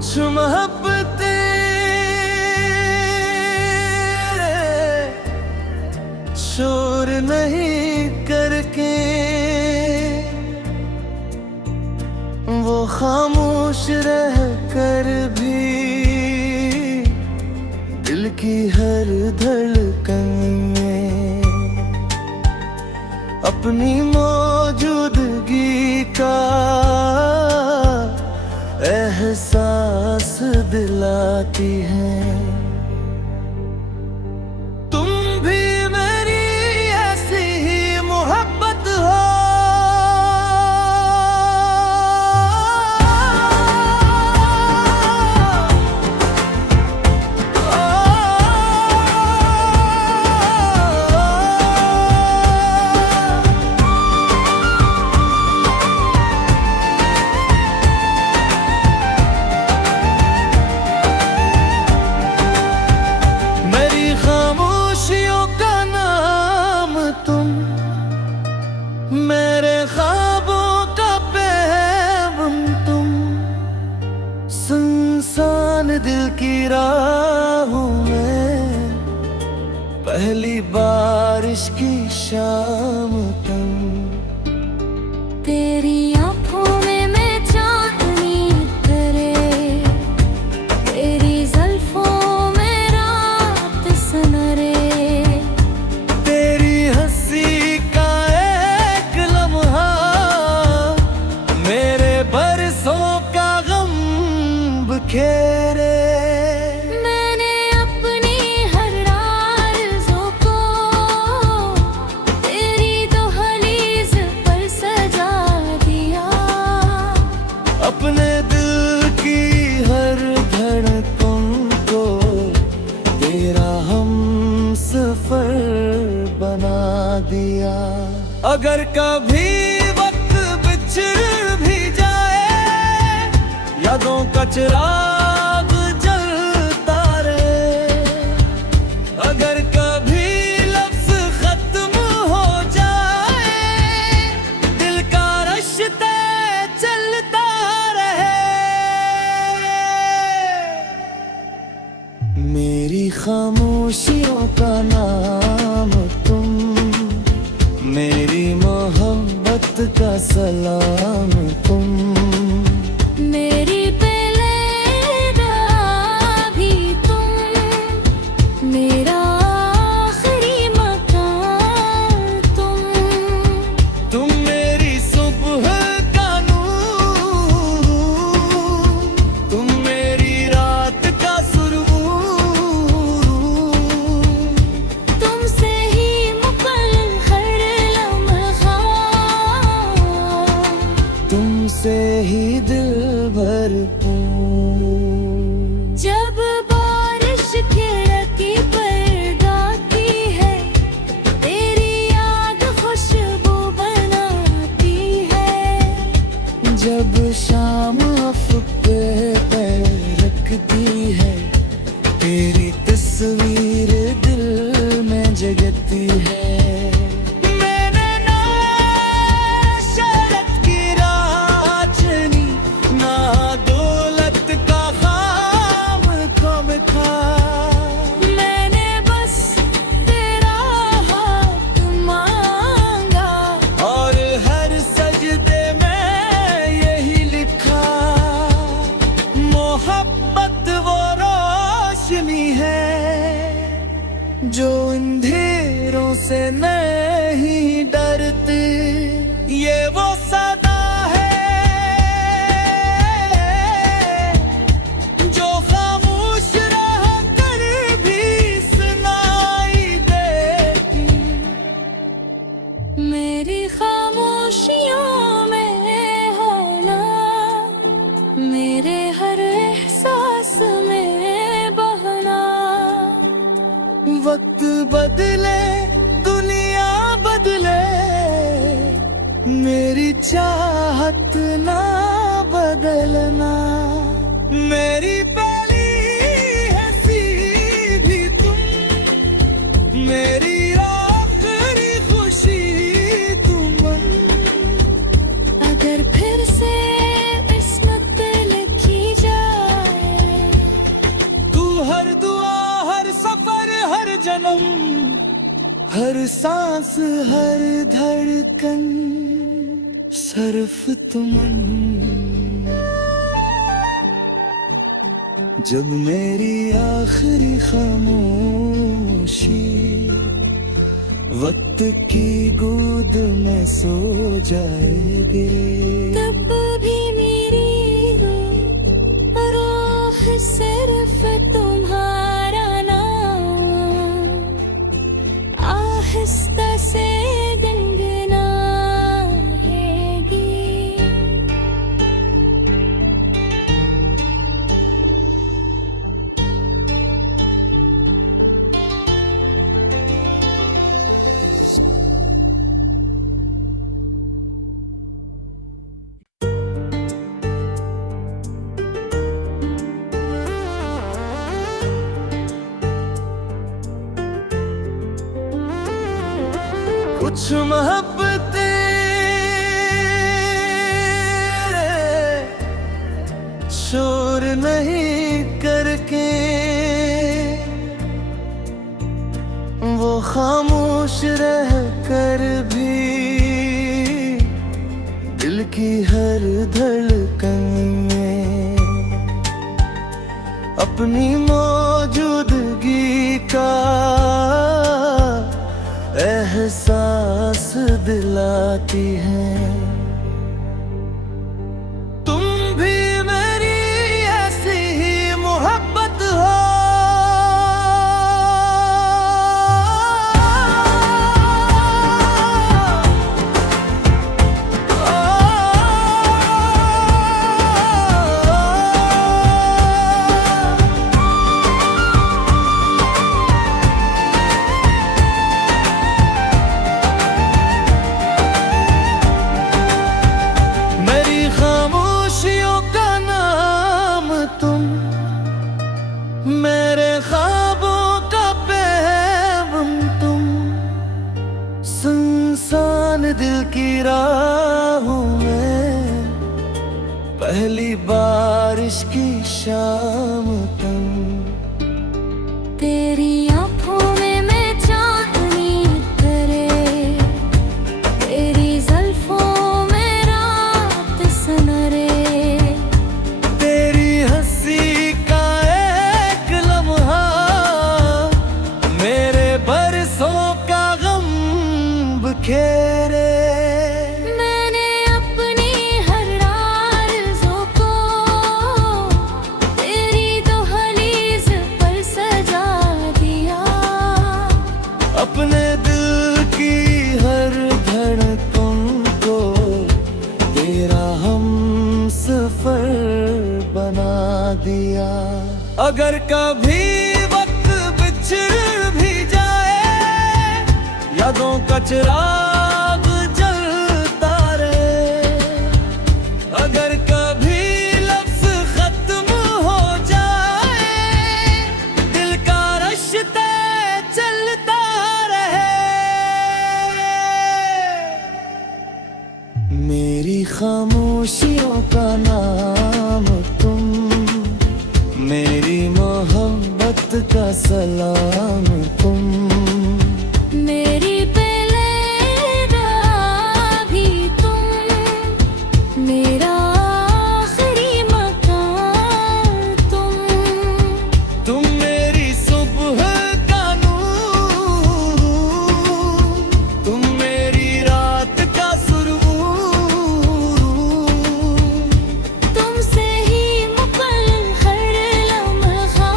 कुछ मोहब्बतें शोर नहीं करके, वो खामोश रह कर भी दिल की हर धड़कन में अपनी मौजूदगी का एहसास दिलाती है। तुम भी मेरी ऐसी ही मोहब्बत हो, मेरे ख्वाबों का पैगाम तुम, सुनसान दिल की राहों में पहली बारिश की शाम तुम। तेरी आँखों में मैं चांदनी करे, तेरी ज़ुल्फों में रात सनरे, तेरी हंसी का एक लम्हा मेरे बरसों का गम बिखेरे। मैंने अपनी हर आरज़ू को तेरी दहलीज़ पर सजा दिया, अपने दिल की हर धड़कन को तेरा हमसफर बना दिया। अगर कभी वक्त बिछड़ भी जाए, यादों का चिराग जलता रहे। अगर कभी लफ्ज़ खत्म हो जाए, दिल का रिश्ता चलता रहे। मेरी खामोशियों का नाम तुम, मेरी मोहब्बत का सलाम तुम, मेरी पहले भी तुम, मेरा आखिरी मकान तुम मेरी सुबह का नूर, तुम मेरी रात का सुरूर, तुमसे ही मुकल्लल हर लम्हा, तुमसे ही दिल भरपूर। जब बारिश खिड़की पर गाती है, तेरी याद खुशबू बनाती है। जब शाम अफ़क़ पे पैर रखती है, तेरी तस्वीर दिल में जगती है। मैंने ना शरत की राह चुनी, ना दौलत का ख़्वाब कम था। मैंने बस तेरा हाथ मांगा, और हर सजदे में यही लिखा, मोहब्बत वो रोशनी है जो अंधेरों से नहीं डरती। ये वो सदा है जो खामोश रह कर भी सुनाई देती। मेरी खामोशियों में हो ना, मेरे हर एहसास में बहना। वक्त बदले दुनिया बदले, मेरी चाहत ना बदलना। मेरी पहली हंसी भी तुम, मेरी आखिरी खुशी तुम। अगर फिर से किस्मत लिखी जाए, जन्म, हर सांस हर धड़कन सिर्फ तुमन। जब मेरी आखिरी खामोशी वक्त की गोद में सो जाएगी, तब भी मेरी रूह सिर्फ तुम्हारा नाम आहिस्ता से गुनगुनाएगी। कुछ मोहब्बतें शोर नहीं करके वो खामोश रह कर भी दिल की हर धड़कन में अपनी मौजूदगी का एहसास दिलाती हैं। तुम भी मेरी ऐसी ही मोहब्बत हो। मेरे ख्वाबों का पैगाम तुम, सुनसान दिल की राहों में पहली बारिश की शाम तुम। तेरी आँखों में मैं चांदनी करे, तेरी ज़ुल्फों में रात सनरे, तेरी हंसी का एक लम्हा मेरे बरसों का गम बिखेरे। मैंने अपनी हर आरज़ू को तेरी दहलीज पर सजा दिया, अपने दिल की हर धड़कन को तेरा हमसफर बना दिया। अगर कभी वक्त बिछड़ भी जाए, यादों का चिराग जलता रहे। अगर कभी लफ्ज़ खत्म हो जाए, दिल का रिश्ता चलता रहे। मेरी खामोशियों का नाम तुम, मेरी मोहब्बत का सलाम तुम। मेरी पहले भी तुम, मेरा आखिरी मकान तुम। तुम मेरी सुबह का नूर, तुम मेरी रात का सुरूर। तुमसे ही मुकल्लल हर लम्हा,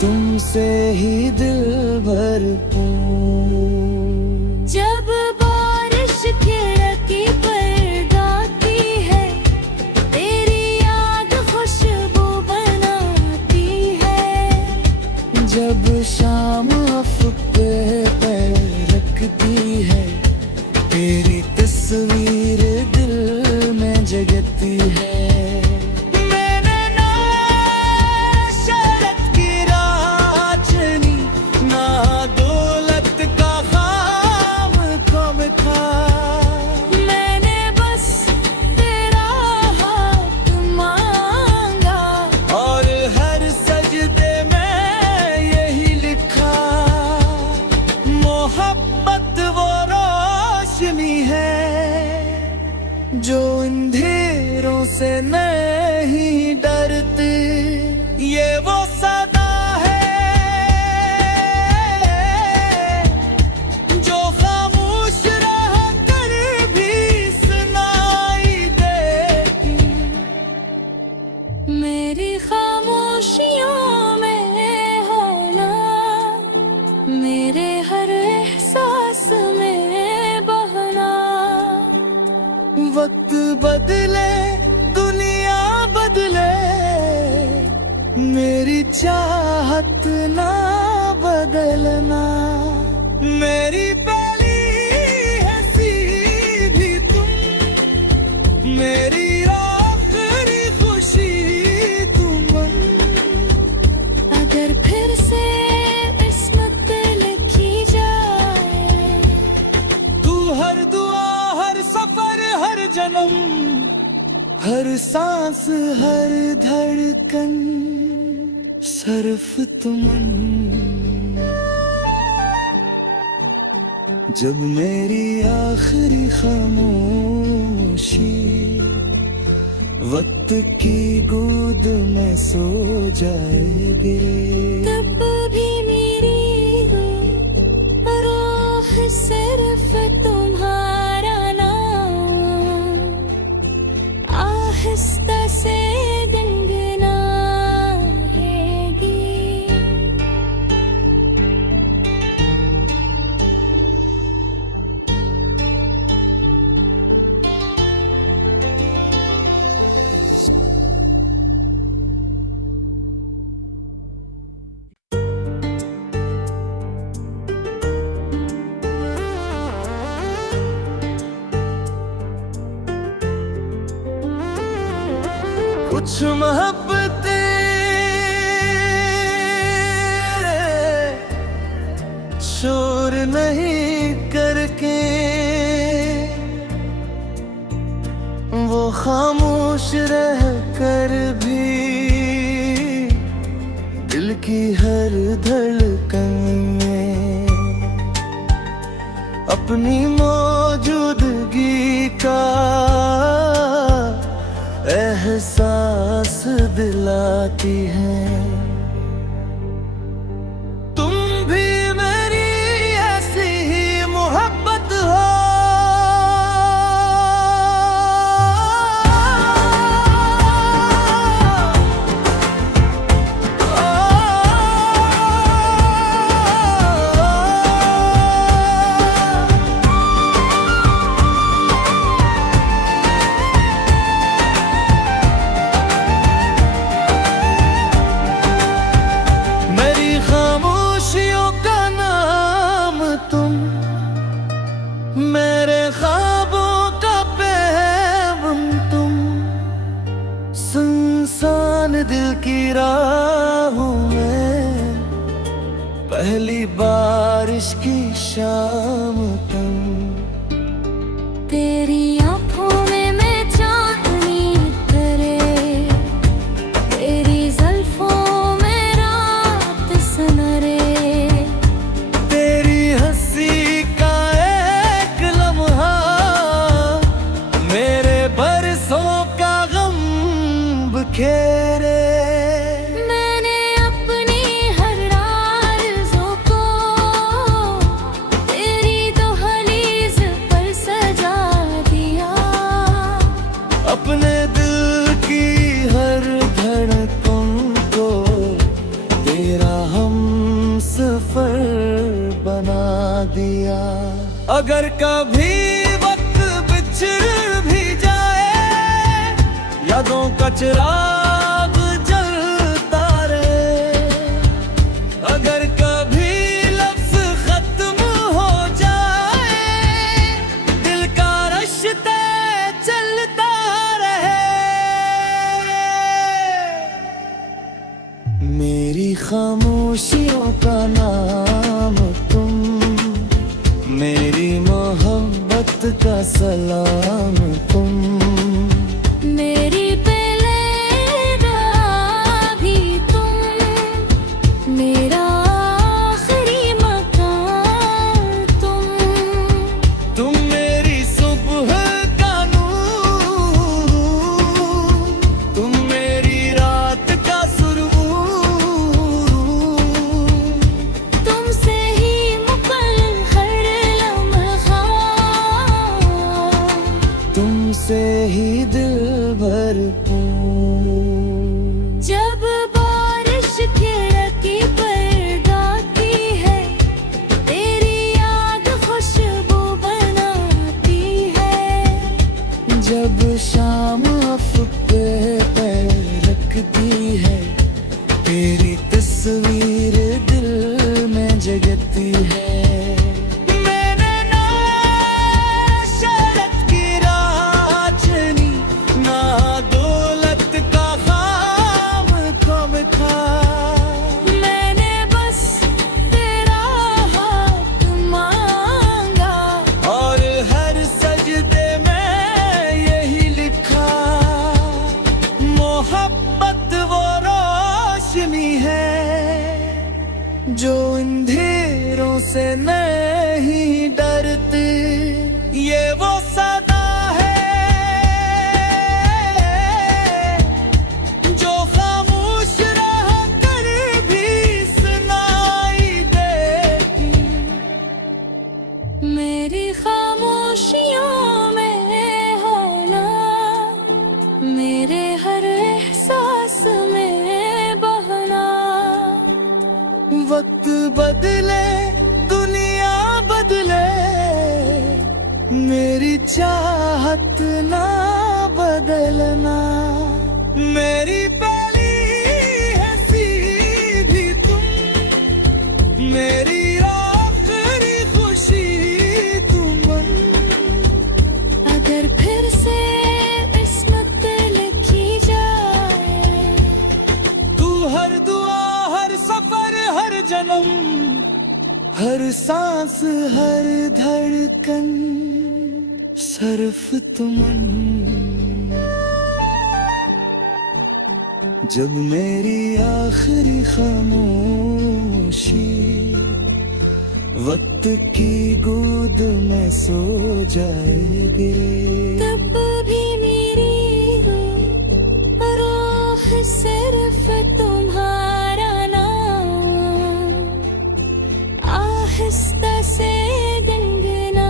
तुमसे ही दिल भरपूर। जब बारिश खिड़की पर गाती है, तेरी याद खुशबू बनाती है। जब शाम अफ़क़ पे पैर रखती है, तेरी तस्वीर दिल में जगती है। मैंने ना शरत की राह चुनी, ना दौलत का ख़ाम कम था। मैंने बस तेरा हाथ मांगा, और हर सजदे में सांस हर धड़कन सरफ तुमन। जब मेरी आखिरी खामोशी वक्त की गोद में सो जाएगी, तब भी मेरी रूह सिर्फ तुम्हारा नाम आहिस्ता से गुनगुनाएगी। कुछ मोहब्बतें शोर नहीं करके वो खामोश रह कर भी दिल की हर धड़कन में अपनी मौजूदगी का एहसास दिलाती है। तुम भी मेरी ऐसी ही मोहब्बत हो। मेरे ख्वाबों का पैगाम तुम, सुनसान दिल की राहों में पहली बारिश की शाम तुम। तेरी आँखों में मैं चांदनी करे, तेरी जुल्फों में रात सनरे, तेरी हंसी का एक लम्हा मेरे बरसों का गम बिखेरे। मैंने अपनी हर आरज़ू को तेरी दहलीज पर सजा दिया, अपने दिल की हर धड़कन को तेरा हमसफर बना दिया। अगर कभी वक्त बिछड़ भी जाए, यादों का चिराग जलता रहे। अगर कभी लफ्ज़ खत्म हो जाए, दिल का रिश्ता चलता रहे। मेरी खामोशियों का नाम तुम, मेरी मोहब्बत का सलाम तुम। मेरी पहले भी तुम, मेरा आखिरी मकान तुम मेरी सुबह का नूर, तुम मेरी रात का सुरूर। तुमसे ही मुकल हर लम्हा, तुमसे ही दिल भरपूर। जब बारिश खिड़की पर जो अंधेरों से नहीं डरती, ये वो सदा है जो खामोश रह कर भी सुनाई देती। मेरी खामोशियों में हो ना, मेरे हर एहसास में बहना। वक्त बदले दुनिया बदले, मेरी चाहत ना बदलना। मेरी पहली है सीधी तुम, मेरी आखिरी खुशी तुम। अगर फिर से किस्मत लिखी जाए, तू हर दुआ, हर सफर, हर जन्म, हर सांस, हर धड़कन सिर्फ तुम। जब मेरी आखिरी खामोशी वक्त की गोद में सो जाएगी, तब भी मेरी रूह सिर्फ तुम्हारा नाम आहिस्ता से गुनगुनाएगी।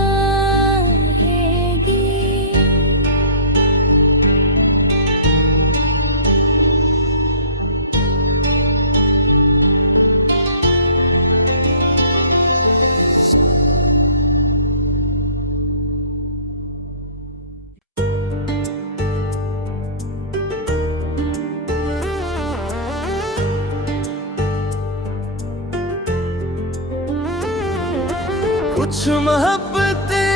कुछ मोहब्बतें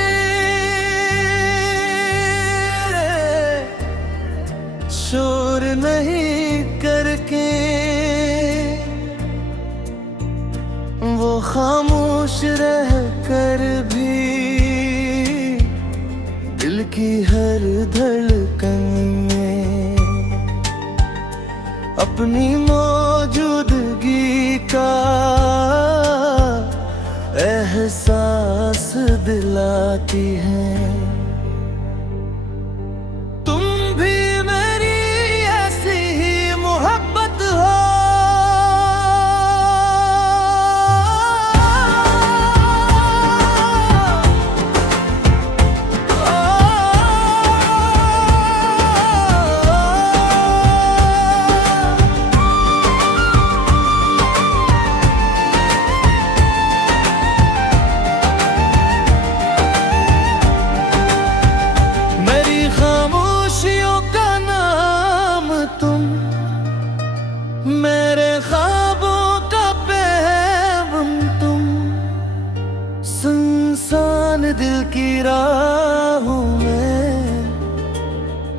शोर नहीं करके, वो खामोश रह कर भी दिल की हर धड़कन में अपनी मौजूदगी का एहसास दिलाती है। तुम भी मेरी ऐसी ही मोहब्बत हो। मेरे ख्वाबों का पैगाम तुम, सुनसान दिल की राहों में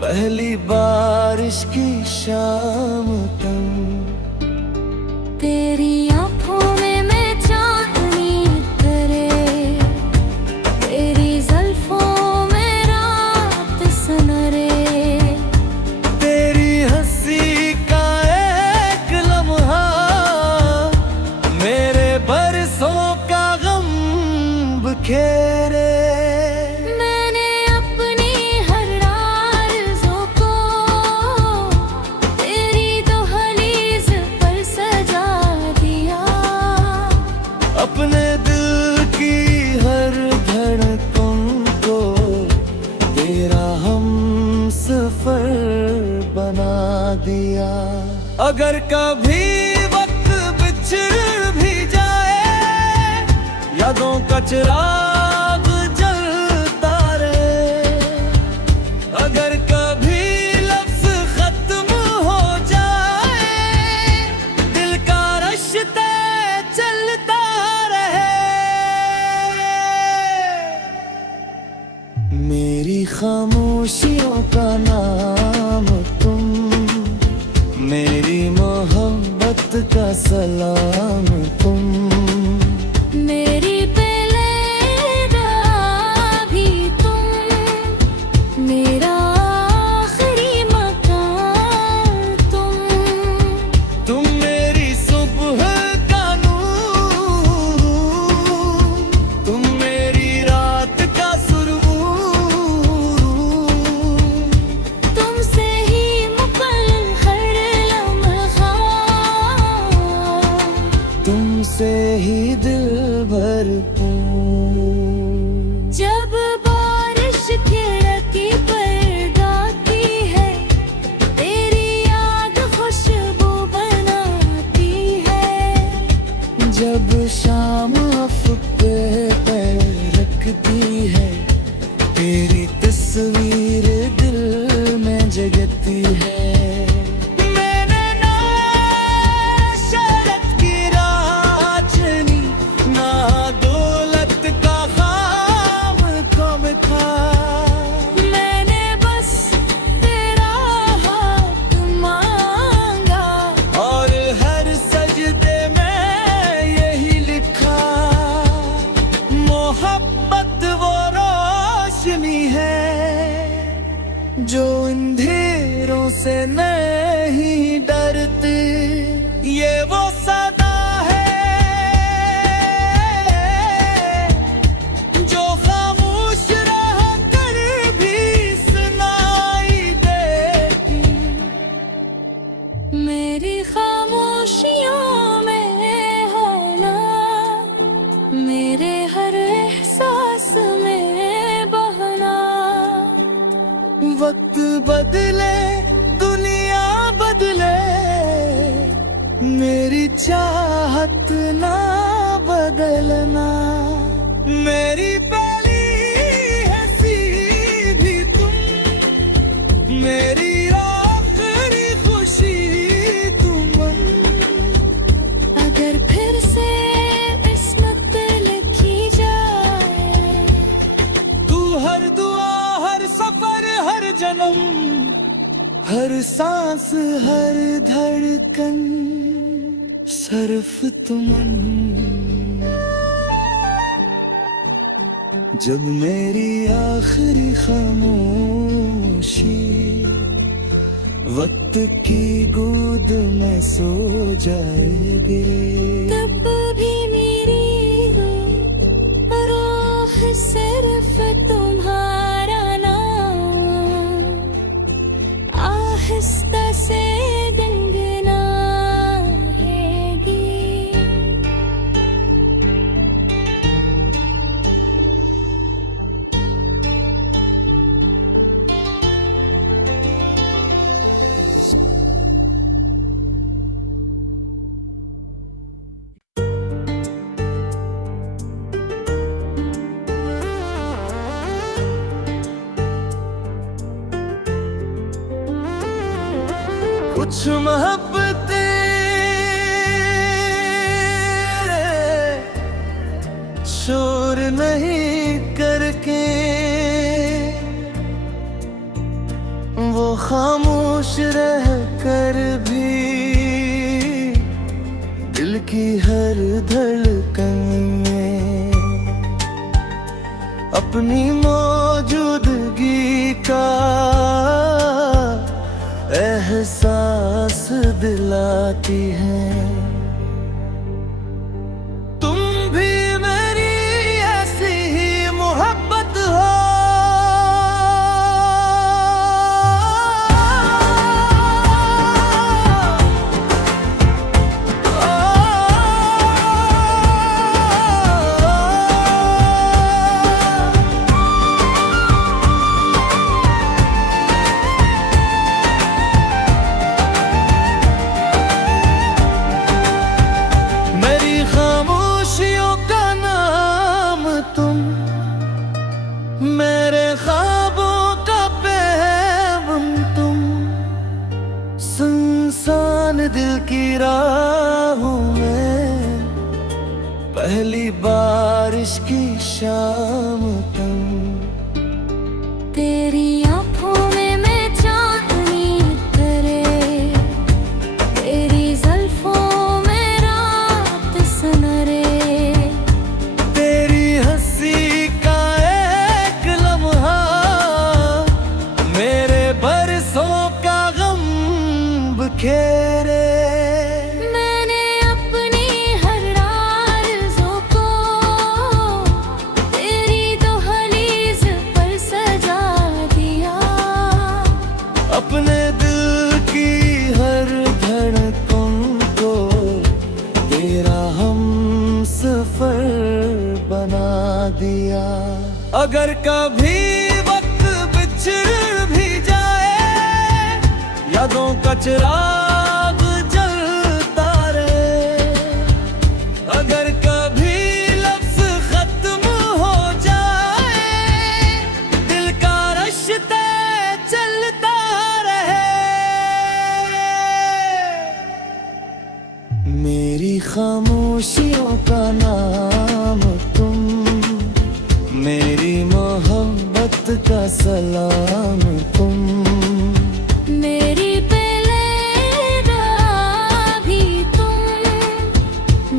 पहली बारिश की शाम तुम। तेरी आँखों में मैं चांदनी उतरे, तेरी जुल्फों में रात सनरे। तेरी हंसी का एक लम्हा मेरे बरसों का गम बिखेरे। मैंने अपनी हर आरज़ू को तेरी दहलीज पर सजा दिया। अपने दिल की हर धड़कन को तेरा हमसफर बना दिया। अगर कभी वक्त बिछड़ भी जाए, यादों का चिराग जलता रहे। अगर कभी लफ्ज़ खत्म हो जाए, दिल का रिश्ता चलता रहे। मेरी खामोशियों का नाम तुम, मेरी मोहब्बत का सलाम तुम। मेरी पहले भी तुम, मेरा आखिरी मकान तुम। तुम मेरी सुबह का नूर तुमसे ही दिल भरपूर। जब बारिश खिड़की पर गाती है, तेरी याद खुशबू बनाती है। जब शाम अफ़क़ पे पैर रखती है, तेरी तस्वीर दिल में जगती है। मैंने ना शरत की राह चुनी, ना दौलत का ख़ाम कम था। मैंने बस तेरा हाथ मांगा, और हर सजदे में यही लिखा, मोहब्बत वो रोशनी है जो अंधेरों से नहीं डरती। ये वो सदा है जो खामोश रह कर भी सुनाई देती। मेरी खामोशियों में हो ना, मेरे हर एहसास में बहना। वक्त बदले दुनिया बदले, मेरी चाहत ना बदलना। मेरी पहली हंसी भी तुम, मेरी आखिरी खुशी तुम। अगर फिर से किस्मत लिखी जाए, तू हर दुआ, हर सफर, हर जन्म, हर सांस, हर धड़कन सिर्फ तुम। जब मेरी आखिरी खामोशी वक्त की गोद में सो जाएगी, तब भी मेरी रूह सिर्फ तुम्हारा नाम आहिस्ता से गुनगुनाएगी। कुछ मोहब्बतें शोर नहीं करके, वो खामोश रह कर भी दिल की हर धड़कन में अपनी मौजूदगी का एहसास दिलाती है। तुम भी मेरी ऐसी ही मोहब्बत हो। मेरे ख्वाबों का पैगाम तुम, सुनसान दिल की राहों में पहली बारिश की शाम तुम। तेरी आँखों में मैं चांदनी करे, तेरी ज़ुल्फ़ों में रात सनरे। तेरी हंसी का एक लम्हा मेरे बरसों का गम बिखेरे। मैंने अपनी हर आरज़ू को तेरी दहलीज़ पर सजा दिया। सफर बना दिया। अगर कभी वक्त बिछड़ भी जाए, यादों का चिराग जलता रहे। अगर कभी लफ्ज खत्म हो जाए, दिल का रिश्ता चलता रहे। मेरी खामोशियों का नाम तुम, मेरी मोहब्बत का सलाम तुम। मेरी पहले भी तुम,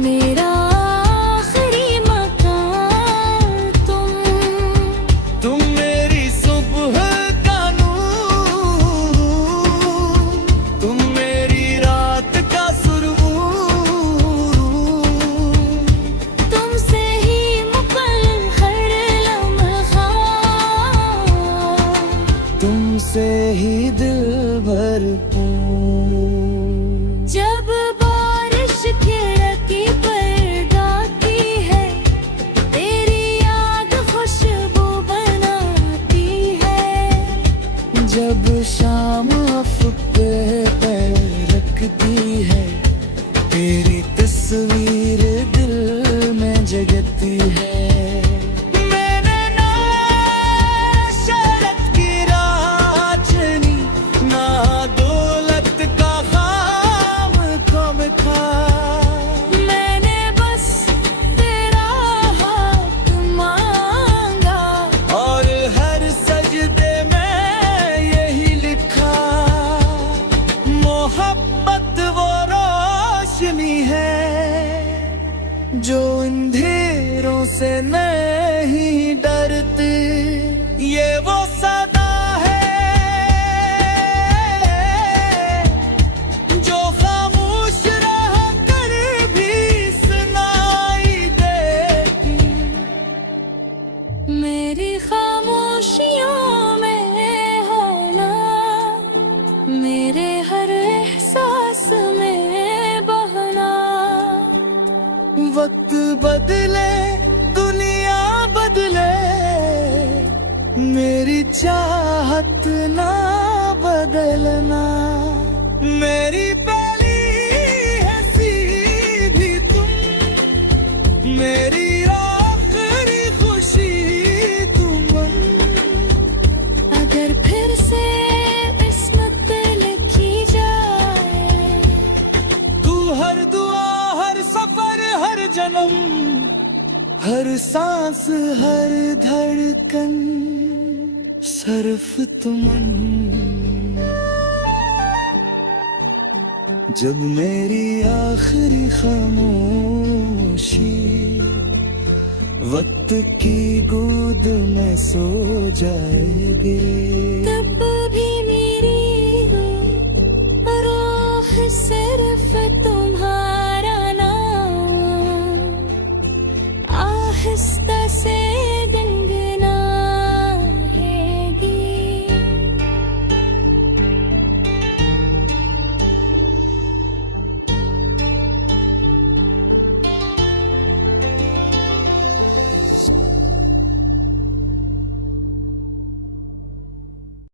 मेरा आखिरी मकान तुम मेरी सुबह का नूर, तुम मेरी रात का सुरूर। तुमसे ही मुकल्लम हर लम्हा, तुमसे ही दिल भरपूर। जब बारिश खिड़की पर गाती है, तेरी याद खुशबू बनाती है। जब शाम अफ़क़े पैर रखती है, तेरी तस्वीर दिल में जगती है। मैंने ना शरत की राह चुनी, ना दौलत का ख़ाम ख़्वाह। मैंने बस तेरा हाथ मांगा, और हर सजदे में यही लिखा, मोहब्बत वो रोशनी है जो अंधेरों से नहीं डरती। ये वो सदा है जो खामोश रह कर भी सुनाई देती। मेरी खामोशियों में हो ना, मेरे हर एहसास में बहना। वक्त बदले दुनिया बदले, मेरी चाहत ना बदलना। मेरी पहली हंसी भी तुम, मेरी आखिरी खुशी तुम। अगर फिर से किस्मत लिखी जाए, तू हर दुआ, हर सफर, हर जन्म, हर सांस, हर धड़कन सिर्फ तुमन। जब मेरी आखिरी खामोशी वक्त की गोद में सो जाएगी, तब